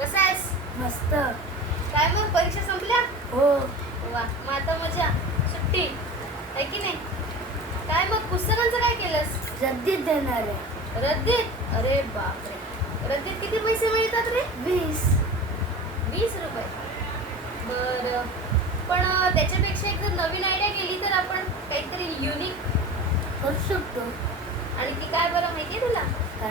कसा आहेस? मस्त. काय मग? परीक्षा संपल्या? हो. वा मग आता मजा. सुट्टी. आहे की नाही? काय मग? पुस्तकांचं काय केलंस? रद्दीत देणार आहे. रद्दीत? अरे बापरे. रद्दीत किती पैसे मिळतात रे? वीस वीस रुपये बरं पण अं, त्याच्यापेक्षा एक जर नवीन आयडिया केली तर आपण काहीतरी युनिक करू शकतो आणि ती काय बरं माहिती आहे तुला काय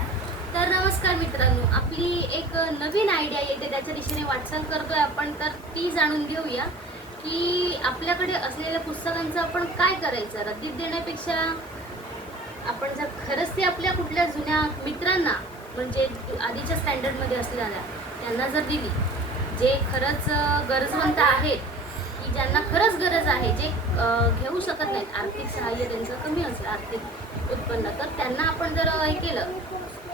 तर नमस्कार मित्रांनो आपली एक नवीन आयडिया येते त्याच्या दिशेने वाटचाल करतोय आपण. तर ती जाणून घेऊया की आपल्याकडे असलेल्या पुस्तकांचं आपण काय करायचं? रद्दीत देण्यापेक्षा आपण जर खरंच ते आपल्या कुठल्या जुन्या मित्रांना म्हणजे आधीच्या स्टँडर्डमध्ये असलेल्या त्यांना जर दिली जे खरंच गरजवंत आहेत की ज्यांना खरंच गरज आहे जे घेऊ शकत नाहीत आर्थिक सहाय्य त्यांचं कमी असलं आर्थिक उत्पन्न तर त्यांना आपण जर हे केलं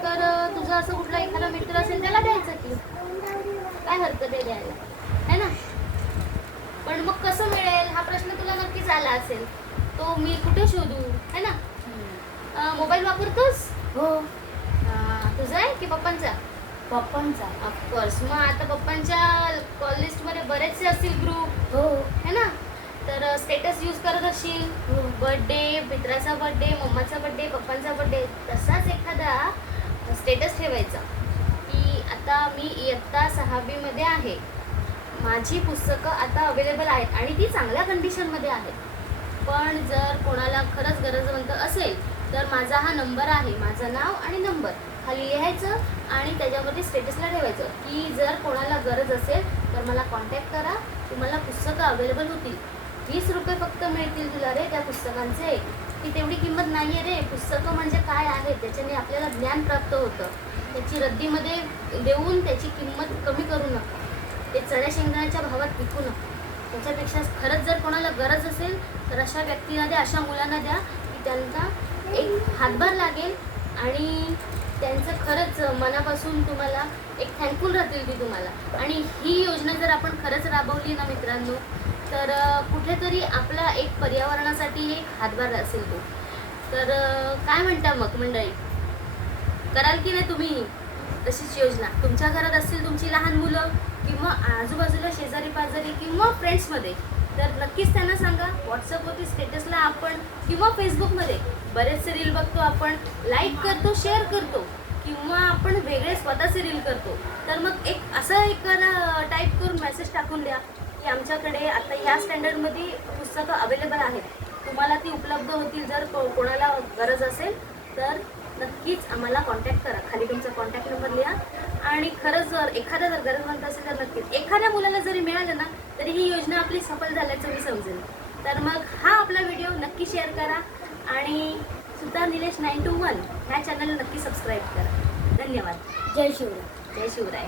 तर तुझा असं कुठला एखादा मित्र असेल त्याला द्यायचं की? काय हरकत आहे द्यायला है ना? पण मग कसं मिळेल? हा प्रश्न तुला नक्कीच आला असेल. तो मी कुठे शोधू? है ना? मोबाईल वापरतोस? हो. तुझा आहे की पप्पांचा? पप्पांचा. ऑफकोर्स मग आता पप्पांच्या कॉल लिस्टमध्ये बरेचसे असतील ग्रुप हो. है ना? तर स्टेटस यूज करत असशील. हो. बर्थडे मित्राचा बर्थडे मम्माचा बर्थडे पप्पांचा बर्थडे तसाच एखादा स्टेटस ठेवायचा. की आता मी इयत्ता सहावीमध्ये आहे. माझी पुस्तकं आता अवेलेबल आहेत आणि ती चांगल्या कंडिशनमध्ये आहेत. पण जर कोणाला खरंच गरजवंत असेल तर माझा हा नंबर आहे माझं नाव आणि नंबर खाली लिहायचं आणि त्याच्यावरती स्टेटसला ठेवायचं. की जर कोणाला गरज असेल तर मला कॉन्टॅक्ट करा. तुम्हाला पुस्तकं अवेलेबल होतील. वीस रुपये फक्त मिळतील तुला रे त्या पुस्तकांचे. की तेवढी किंमत नाही आहे रे. पुस्तकं म्हणजे काय आहे त्याच्याने आपल्याला ज्ञान प्राप्त होतं. त्याची रद्दीमध्ये देऊन त्याची किंमत कमी करू नका. ते चण्या शेंगदाण्याच्या भावात विकू नका. त्याच्यापेक्षा खरंच जर कोणाला गरज असेल तर अशा व्यक्तीला द्या अशा मुलांना द्या की त्यांचा एक हातभार लागेल आणि त्यांचं खरंच मनापासून तुम्हाला एक थँकफुल राहतील ती तुम्हाला. आणि ही योजना जर आपण खरंच राबवली ना मित्रांनो तर कुठेतरी आपला एक पर्यावरणासाठी एक हातभार असेल तो. तर काय म्हणता मग मंडळी? कराल की नाही तुम्ही? तशीच योजना. तुमच्या घरात असतील तुमची लहान मुलं किंवा आजूबाजूला शेजारी पाजारी किंवा फ्रेंड्समध्ये तर नक्कीच त्यांना सांगा. व्हॉट्सअपवरती स्टेटसला आपण किंवा फेसबुकमध्ये बरेचसे रील बघतो आपण. लाईक करतो शेअर करतो किंवा आपण वेगळे स्वतःचे रील करतो. तर मग एक असं एक टाईप करून मेसेज टाकून द्या की आमच्याकडे आता ह्या स्टँडर्डमध्ये पुस्तकं अवेलेबल आहेत तुम्हाला ती उपलब्ध होतील जर को कोणाला गरज असेल तर नक्कीच आम्हाला कॉन्टॅक्ट करा खाली तुमचा कॉन्टॅक्ट नंबर लिहा. आणि खरंच जर एखादा जर गरजवंत असेल तर नक्कीच. एखाद्या मुलाला जरी मिळालं ना तरी ही योजना आपली सफल झाल्याचं मी समजेल तर मग हा आपला व्हिडिओ नक्की शेअर करा. आणि Sutar Nilesh nine two one ह्या चॅनलला नक्की सबस्क्राईब करा. धन्यवाद. जय शिवराय. जय शिवराय.